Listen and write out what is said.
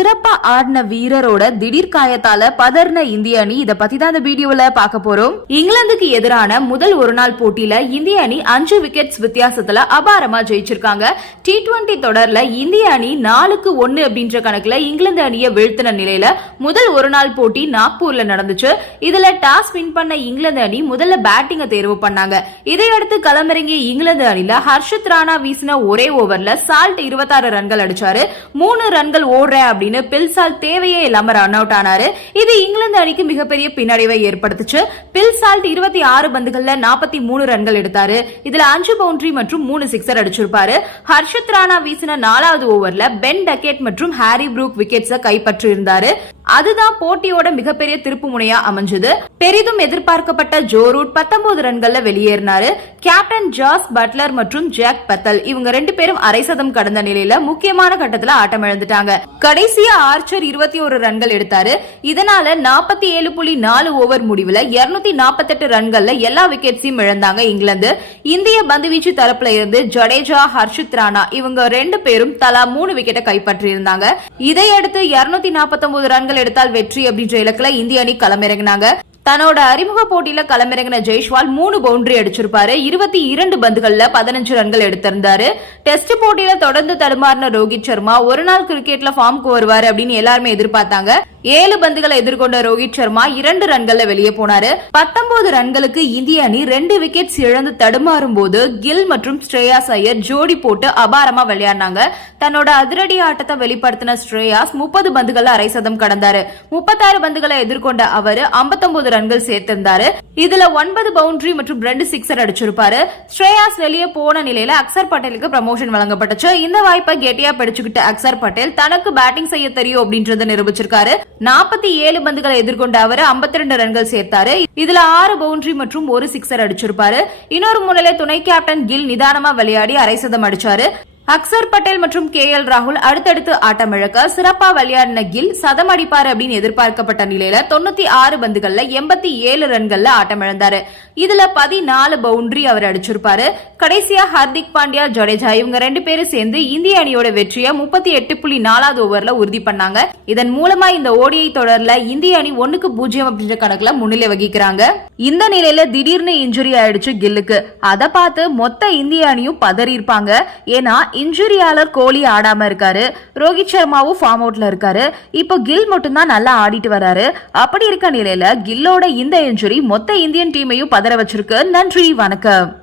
சிறப்பா ஆடின வீரரோட திடீர் காயத்தால பதர்ன இந்திய அணி இத பத்தி தான் இந்த வீடியோல பார்க்க போறோம். இங்கிலாந்துக்கு எதிரான முதல் ஒரு நாள் போட்டியில இந்திய அணி அஞ்சு விக்கெட்ஸ் வித்தியாசத்துல அபாரமா ஜெயிச்சிருக்காங்க. டி டுவெண்டி தொடர்ல இந்திய அணி நாலுக்கு ஒன்னு அப்படின்ற கணக்குல இங்கிலாந்து அணியை வீழ்த்தின நிலையில முதல் ஒரு நாள் போட்டி நாக்பூர்ல நடந்துச்சு. இதுல டாஸ் வின் பண்ண இங்கிலாந்து அணி முதல்ல பேட்டிங்க தேர்வு பண்ணாங்க. இதையடுத்து களமிறங்கிய இங்கிலாந்து அணில ஹர்ஷத் ராணா வீசின ஒரே ஓவர்ல சால்ட் இருபத்தாறு ரன்கள் அடிச்சாரு. மூணு ரன்கள் ஓடுறேன் அப்படின்னு பில்சால் தேவையே இல்லாம ரன் அவுட் ஆனாரு. இது இங்கிலாந்து அணிக்கு மிகப்பெரிய பின்னடைவை ஏற்படுத்துச்சு. பில்சால்ட் இருபத்தி ஆறு பந்துகள்ல நாற்பத்தி மூணு ரன்கள் எடுத்தாரு. இதுல அஞ்சு பவுண்டரி மற்றும் மூணு சிக்ஸர் அடிச்சிருப்பாரு. ஹர்ஷத் ராணா வீசின நாலாவது ஓவர்ல பென் டக்கெட் மற்றும் ஹாரி ப்ரூக் விக்கெட்ஸை கைப்பற்றி இருந்தாரு அதுதான் போட்டியோட மிகப்பெரிய திருப்பு முனையா அமைஞ்சது. பெரிதும் எதிர்பார்க்கப்பட்ட ஜோ ரூட் பத்தொன்பது ரன்கள்ல வெளியேறினாரு. கேப்டன் ஜாஸ் பட்லர் மற்றும் ஜாக் பத்தல் இவங்க ரெண்டு பேரும் அரை சதம் கடந்த நிலையில முக்கியமான கட்டத்துல ஆட்டம் இழந்துட்டாங்க. கடைசியா ஆர்ச்சர் இருபத்தி ஒரு ரன்கள் எடுத்தாரு. இதனால நாற்பத்தி ஏழு புள்ளி நாலு ஓவர் முடிவுல இருநூத்தி நாற்பத்தி எட்டு ரன்கள்ல எல்லா விக்கெட்ஸையும் இழந்தாங்க இங்கிலாந்து. இந்திய பந்துவீச்சு தரப்புல இருந்து ஜடேஜா ஹர்ஷித் ராணா இவங்க ரெண்டு பேரும் தலா மூணு விக்கெட்டை கைப்பற்றி இருந்தாங்க இதையடுத்து இருநூத்தி நாற்பத்தி ரன்கள் எடுத்தால் வெற்றி அப்படின்ற இலக்குல இந்திய அணி களமிறங்கினாங்க. தன்னோட அறிமுக போட்டியில களமிறங்கின ஜெய்ஷ்வால் மூணு பவுண்டரி அடிச்சிருப்பாரு. இருபத்தி இரண்டு பந்துகள்ல பதினஞ்சு ரன்கள் எடுத்திருந்தாரு. டெஸ்ட் போட்டியில தொடர்ந்து தடுமாறின ரோஹித் சர்மா ஒரு நாள் கிரிக்கெட்ல ஃபார்முக்கு வருவாரு அப்படின்னு எல்லாருமே எதிர்பார்த்தாங்க. ஏழு பந்துகளை எதிர்கொண்ட ரோஹித் சர்மா இரண்டு ரன்கள்ல வெளியே போனாரு. பத்தொன்பது ரன்களுக்கு இந்திய அணி ரெண்டு விக்கெட்ஸ் இழந்து தடுமாறும் போது கில் மற்றும் ஸ்ரேயாஸ் ஐயர் ஜோடி போட்டு அபாரமா விளையாடினாங்க. தன்னோட அதிரடி ஆட்டத்தை வெளிப்படுத்தின ஸ்ரேயாஸ் முப்பது பந்துகள்ல அரை சதம் கடந்தாரு. முப்பத்தாறு பந்துகளை எதிர்கொண்ட அவரு 59 ரன்கள் சேர்த்திருந்தாரு. இதுல ஒன்பது பவுண்டரி மற்றும் ரெண்டு சிக்ஸர் அடிச்சிருப்பாரு. ஸ்ரேயாஸ் வெளியே போன நிலையில அக்சர் பட்டேலுக்கு ப்ரமோஷன் வழங்கப்பட்டுச்சு. இந்த வாய்ப்பை கெட்டியா பிடிச்சுக்கிட்ட அக்சர் பட்டேல் தனக்கு பேட்டிங் செய்ய தெரியும் அப்படின்றத நிரூபிச்சிருக்காரு. நாற்பத்தி ஏழு பந்துகளை எதிர்கொண்ட அவர் 52 ரன்கள் சேர்த்தாரு. இதுல ஆறு பவுண்டரி மற்றும் ஒரு சிக்ஸர் அடிச்சிருப்பாரு. இன்னொரு முன்னிலை துணை கேப்டன் கில் நிதானமா விளையாடி அரை சதம் அடிச்சாரு. அக்சர் பட்டேல் மற்றும் கே எல் ராகுல் அடுத்தடுத்து ஆட்டமிழக்க சிறப்பா விளையாடின கில் சதம் அடிப்பார் அப்படின்னு எதிர்பார்க்கப்பட்ட நிலையில தொண்ணூத்தி ஆறு பந்துகள்ல எண்பத்தி ஏழு ரன்கள்ல ஆட்டமிழந்தாரு. இதுல பதினாலு பவுண்டரி அவர் அடிச்சிருப்பாரு. கடைசியா ஹர்திக் பாண்டியா ஜடேஜா இவங்க ரெண்டு பேரும் சேர்ந்து இந்திய அணியோட வெற்றியை முப்பத்தி எட்டு புள்ளி நாலாவது ஓவர்ல உறுதி பண்ணாங்க. இதன் மூலமா இந்த ஓடிஐ தொடர்ல இந்திய அணி ஒண்ணுக்கு பூஜ்ஜியம் அப்படின்ற கணக்குல முன்னிலை வகிக்கிறாங்க. இந்த நிலையில திடீர்னு இன்ஜுரி ஆயிடுச்சு கில்லுக்கு. அதை பார்த்து மொத்த இந்திய அணியும் பதறி இருப்பாங்க ஏன்னா இன்ஜுரியாளர் கோலி ஆடாம இருக்காரு. ரோஹித் சர்மாவும் ஃபார்ம் அவுட்ல இருக்காரு. இப்போ கில் மட்டும்தான் நல்லா ஆடிட்டு வராரு. அப்படி இருக்க நிலையில கில்லோட இந்த இன்ஜுரி மொத்த இந்தியன் டீமையும் பதற வச்சிருக்கு. நன்றி வணக்கம்.